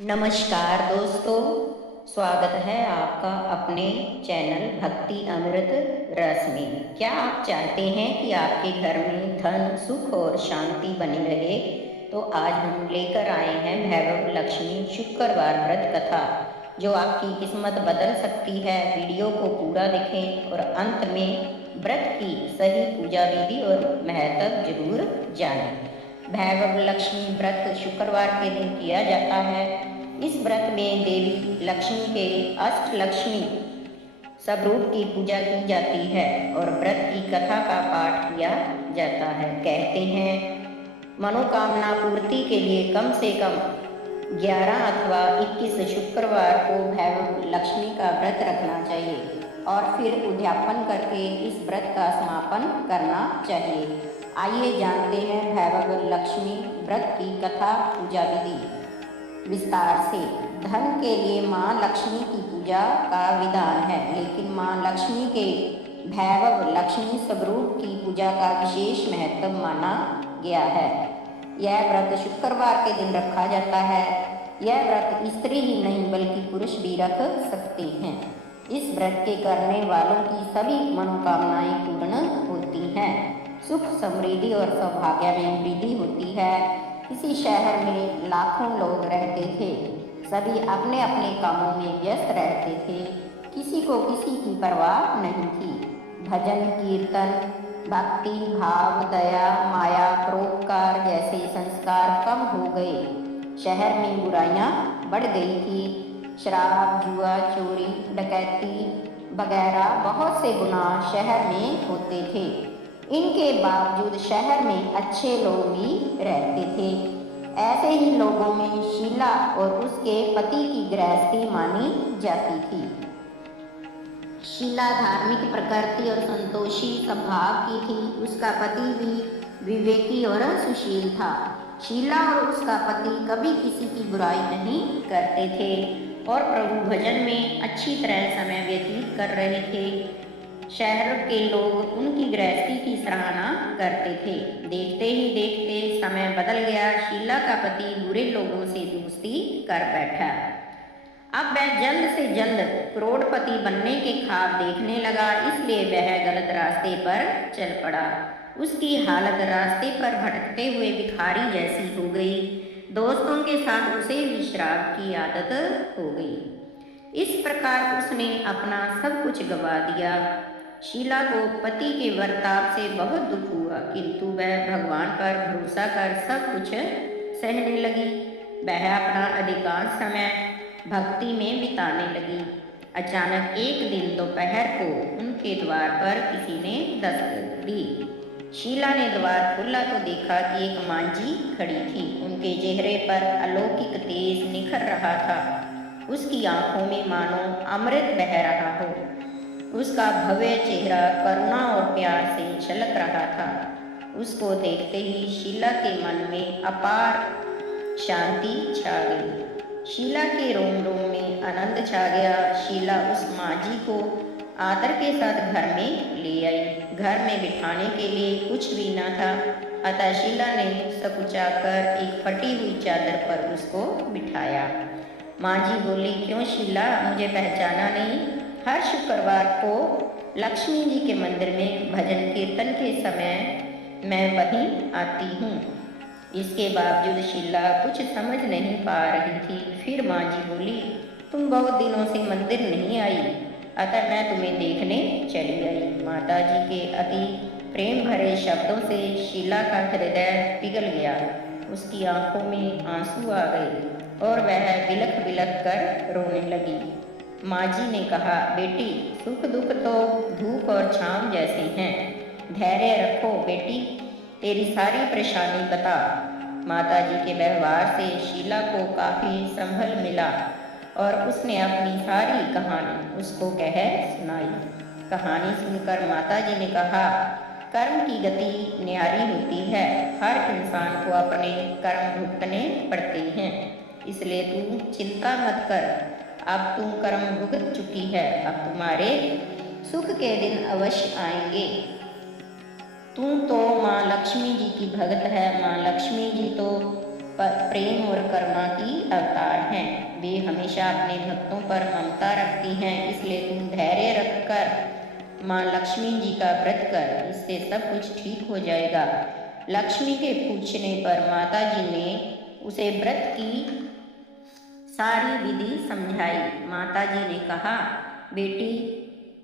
नमस्कार दोस्तों, स्वागत है आपका अपने चैनल भक्ति अमृत रस में। क्या आप चाहते हैं कि आपके घर में धन, सुख और शांति बनी रहे? तो आज हम लेकर आए हैं भैरव लक्ष्मी शुक्रवार व्रत कथा, जो आपकी किस्मत बदल सकती है। वीडियो को पूरा देखें और अंत में व्रत की सही पूजा विधि और महत्व जरूर जानें। भैरव लक्ष्मी व्रत शुक्रवार के दिन किया जाता है। इस व्रत में देवी लक्ष्मी के अष्टलक्ष्मी स्वरूप की पूजा की जाती है और व्रत की कथा का पाठ किया जाता है। कहते हैं मनोकामना पूर्ति के लिए कम से कम 11 अथवा 21 शुक्रवार को भैरव लक्ष्मी का व्रत रखना चाहिए और फिर उद्यापन करके इस व्रत का समापन करना चाहिए। आइए जानते हैं भैरव लक्ष्मी व्रत की कथा पूजा विधि विस्तार से। धन के लिए माँ लक्ष्मी की पूजा का विधान है, लेकिन माँ लक्ष्मी के भैरव लक्ष्मी स्वरूप की पूजा का विशेष महत्व माना गया है। यह व्रत शुक्रवार के दिन रखा जाता है। यह व्रत स्त्री ही नहीं बल्कि पुरुष भी रख सकते हैं। इस व्रत के करने वालों की सभी मनोकामनाएं पूर्ण होती हैं। सुख, समृद्धि और सौभाग्य में वृद्धि होती है। किसी शहर में लाखों लोग रहते थे। सभी अपने अपने कामों में व्यस्त रहते थे। किसी को किसी की परवाह नहीं थी। भजन, कीर्तन, भक्ति भाव, दया, माया, परोपकार जैसे संस्कार कम हो गए। शहर में बुराइयां बढ़ गई थी। शराब, जुआ, चोरी, डकैती वगैरह बहुत से गुनाह शहर में होते थे। इनके बावजूद शहर में अच्छे लोग भी रहते थे। ऐसे ही लोगों में शीला और उसके पति की गृहस्थी मानी जाती थी। शीला धार्मिक प्रकृति और संतोषी स्वभाव की थी। उसका पति भी विवेकी और सुशील था। शीला और उसका पति कभी किसी की बुराई नहीं करते थे और प्रभु भजन में अच्छी तरह समय व्यतीत कर रहे थे। शहर के लोग उनकी गृहस्थी की सराहना करते थे। देखते ही देखते समय बदल गया। शीला का पति बुरे लोगों से दोस्ती कर बैठा। अब वह जल्द से जल्द करोड़पति बनने के ख्वाब देखने लगा, इसलिए वह गलत रास्ते पर चल पड़ा। उसकी हालत रास्ते पर भटकते हुए भिखारी जैसी हो गई। दोस्तों के साथ उसे भी शराब की आदत हो गई। इस प्रकार उसने अपना सब कुछ गंवा दिया। शीला को पति के बर्ताव से बहुत दुख हुआ, किंतु वह भगवान पर भरोसा कर सब कुछ सहने लगी। वह अपना अधिकांश समय भक्ति में बिताने लगी। अचानक एक दिन दोपहर को उनके द्वार पर किसी ने दस्तक दी। शीला ने द्वार खोला तो देखा कि एक मांझी खड़ी थी। उनके चेहरे पर अलौकिक तेज निखर रहा था। उसकी आंखों में मानो अमृत बह रहा हो। उसका भव्य चेहरा करुणा और प्यार से झलक रहा था। उसको देखते ही शीला के मन में अपार शांति छा गई। शीला के रोम रोम में आनंद छा गया। शीला उस मांझी को आदर के साथ घर में ले आई। घर में बिठाने के लिए कुछ भी न था, अतः शीला ने सकुचाकर एक फटी हुई चादर पर उसको बिठाया। मांझी बोली, क्यों शीला, मुझे पहचाना नहीं? हर शुक्रवार को लक्ष्मी जी के मंदिर में भजन कीर्तन के समय मैं वहीं आती हूँ। इसके बावजूद शीला कुछ समझ नहीं पा रही थी। फिर माँ जी बोली, तुम बहुत दिनों से मंदिर नहीं आई, अतः मैं तुम्हें देखने चली आई। माता जी के अति प्रेम भरे शब्दों से शीला का हृदय पिघल गया। उसकी आंखों में आंसू आ गए और वह बिलख बिलख कर रोने लगी। माँ जी ने कहा, बेटी, सुख दुख तो धूप और छांव जैसे हैं। धैर्य रखो बेटी, तेरी सारी परेशानी बता। माता जी के व्यवहार से शीला को काफ़ी संभल मिला और उसने अपनी सारी कहानी उसको कह सुनाई। कहानी सुनकर माता जी ने कहा, कर्म की गति न्यारी होती है। हर इंसान को अपने कर्म भुगतने पड़ते हैं, इसलिए तू चिंता मत कर। अब तुम कर्म भुगत चुकी है, अब तुम्हारे सुख के दिन अवश्य आएंगे। तू तो माँ लक्ष्मी जी की भगत है। माँ लक्ष्मी जी तो प्रेम और करुणा की अवतार हैं। वे हमेशा अपने भक्तों पर ममता रखती हैं, इसलिए तुम धैर्य रखकर माँ लक्ष्मी जी का व्रत कर, इससे सब कुछ ठीक हो जाएगा। लक्ष्मी के पूछने पर माता जी ने उसे व्रत की सारी विधि समझाई। माता जी ने कहा, बेटी,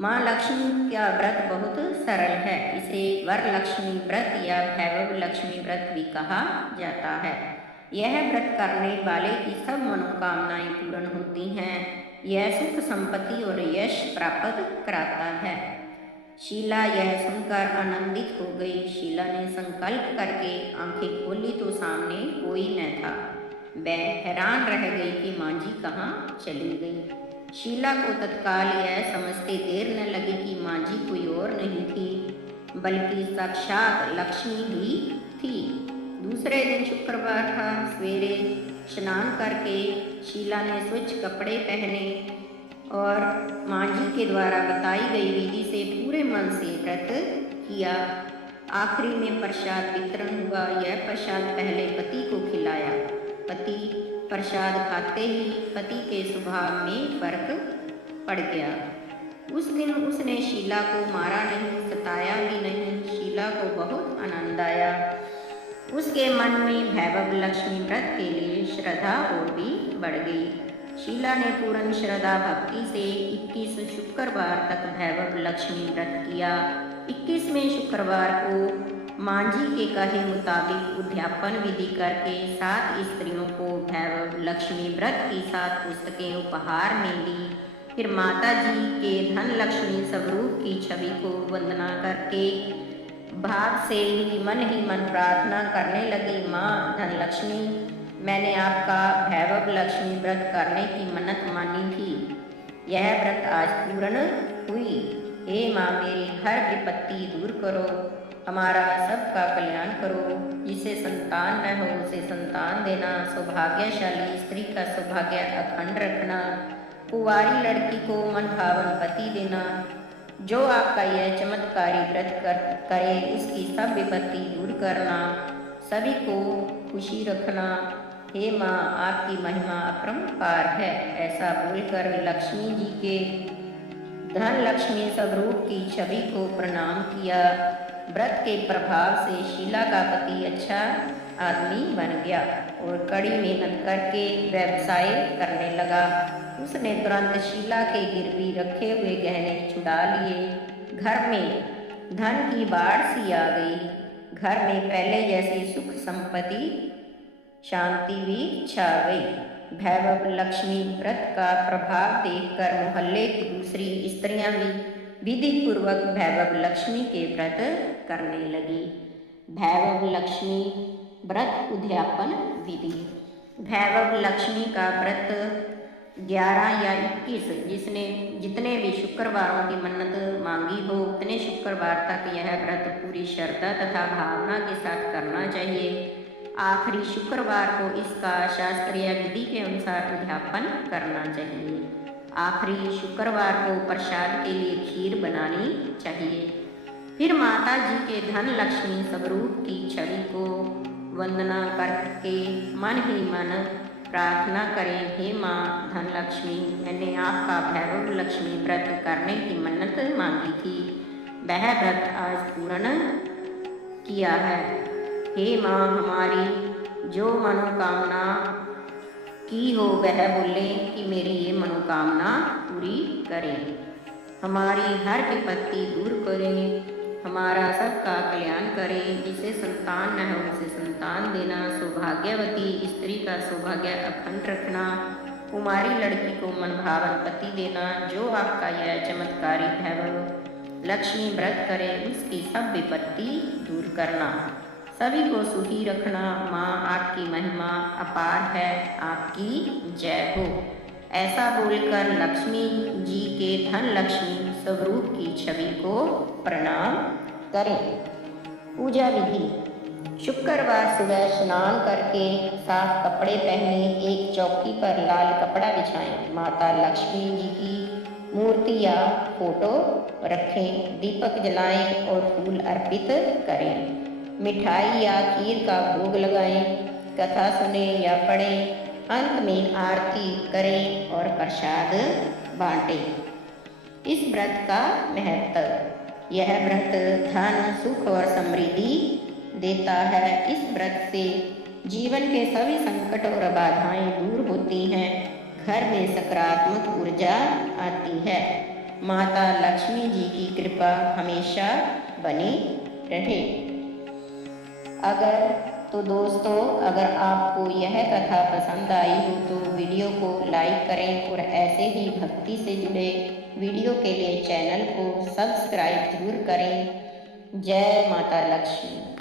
माँ लक्ष्मी का व्रत बहुत सरल है। इसे वरलक्ष्मी व्रत या भैरव लक्ष्मी व्रत भी कहा जाता है। यह व्रत करने वाले की सब मनोकामनाएं पूर्ण होती हैं। यह सुख संपत्ति और यश प्राप्त कराता है। शीला यह सुनकर आनंदित हो गई। शीला ने संकल्प करके आंखें खोली तो सामने कोई न था। वह हैरान रह गई कि माँ जी कहाँ चली गई। शीला को तत्काल यह समझते देर न लगी कि माँ जी कोई और नहीं थी, बल्कि साक्षात लक्ष्मी ही थी। दूसरे दिन शुक्रवार था। सवेरे स्नान करके शीला ने स्वच्छ कपड़े पहने और माँ जी के द्वारा बताई गई विधि से पूरे मन से व्रत किया। आखिरी में प्रसाद वितरण हुआ। यह प्रसाद पहले पति को खिलाया। पति प्रसाद खाते ही पति के स्वभाव में फर्क पड़ गया। उस दिन उसने शीला को मारा नहीं, सताया भी नहीं। शीला को बहुत आनंद आया। उसके मन में भैरव लक्ष्मी व्रत के लिए श्रद्धा और भी बढ़ गई। शीला ने पूर्ण श्रद्धा भक्ति से 21 शुक्रवार तक भैरव लक्ष्मी व्रत किया। 21वें शुक्रवार को माँ जी के कहे मुताबिक उद्यापन विधि करके 7 स्त्रियों को भैरव लक्ष्मी व्रत की 7 पुस्तकें उपहार में दी। फिर माता जी के धन लक्ष्मी स्वरूप की छवि को वंदना करके भाव से ही मन प्रार्थना करने लगी, माँ धन लक्ष्मी, मैंने आपका भैरव लक्ष्मी व्रत करने की मन्नत मानी थी। यह व्रत आज पूर्ण हुई। हे माँ, मेरी हर विपत्ति दूर करो, हमारा सबका कल्याण करो। जिसे संतान न हो उसे संतान देना, सौभाग्यशाली स्त्री का सौभाग्य अखंड रखना, कुंवारी लड़की को मन भावन पति देना। जो आपका यह चमत्कारी व्रत करे उसकी सब विपत्ति दूर करना, सभी को खुशी रखना। हे माँ, आपकी महिमा अपरंपार है। ऐसा बोलकर लक्ष्मी जी के धन लक्ष्मी स्वरूप की छवि को प्रणाम किया। व्रत के प्रभाव से शीला का पति अच्छा आदमी बन गया और कड़ी मेहनत करके व्यवसाय करने लगा। उसने तुरंत शीला के गिरवी रखे हुए गहने छुड़ा लिए। घर में धन की बाढ़ सी आ गई। घर में पहले जैसी सुख संपत्ति शांति भी छा गई। भैरव लक्ष्मी व्रत का प्रभाव देखकर मोहल्ले की दूसरी स्त्रियां भी विधि पूर्वक भैरव लक्ष्मी के व्रत करने लगी। भैरव लक्ष्मी व्रत उद्यापन विधि। भैरव लक्ष्मी का व्रत 11 या 21 जितने भी शुक्रवारों की मन्नत मांगी हो उतने शुक्रवार तक यह व्रत पूरी श्रद्धा तथा भावना के साथ करना चाहिए। आखिरी शुक्रवार को इसका शास्त्रीय विधि के अनुसार उद्यापन करना चाहिए। आखिरी शुक्रवार को प्रसाद के लिए खीर बनानी चाहिए। फिर माता जी के धन लक्ष्मी स्वरूप की छवि को वंदना करके मन ही मन प्रार्थना करें, हे माँ धन लक्ष्मी, मैंने आपका भैरव लक्ष्मी व्रत करने की मन्नत मांगी थी, वह व्रत आज पूर्ण किया है। हे माँ, हमारी जो मनोकामना की हो वह बोले कि मेरी ये मनोकामना पूरी करें, हमारी हर विपत्ति दूर करें, हमारा सबका कल्याण करें। जिसे संतान न हो उसे संतान देना, सौभाग्यवती स्त्री का सौभाग्य अखंड रखना, कुमारी लड़की को मनभावन पति देना। जो आपका यह चमत्कारी भैरव लक्ष्मी व्रत करे उसकी सब विपत्ति दूर करना, सभी को सुखी रखना। माँ, आपकी महिमा अपार है, आपकी जय हो। ऐसा बोलकर लक्ष्मी जी के धन लक्ष्मी स्वरूप की छवि को प्रणाम करें। पूजा विधि। शुक्रवार सुबह स्नान करके साफ कपड़े पहने एक चौकी पर लाल कपड़ा बिछाएं। माता लक्ष्मी जी की मूर्ति या फोटो रखें, दीपक जलाएं और फूल अर्पित करें। मिठाई या खीर का भोग लगाएं। कथा सुने या पढ़ें, अंत में आरती करें और प्रसाद बांटें। इस व्रत का महत्व। यह व्रत धन, सुख और समृद्धि देता है। इस व्रत से जीवन के सभी संकट और बाधाएं दूर होती हैं। घर में सकारात्मक ऊर्जा आती है। माता लक्ष्मी जी की कृपा हमेशा बनी रहे। दोस्तों, अगर आपको यह कथा पसंद आई हो तो वीडियो को लाइक करें और ऐसे ही भक्ति से जुड़े वीडियो के लिए चैनल को सब्सक्राइब जरूर करें। जय माता लक्ष्मी।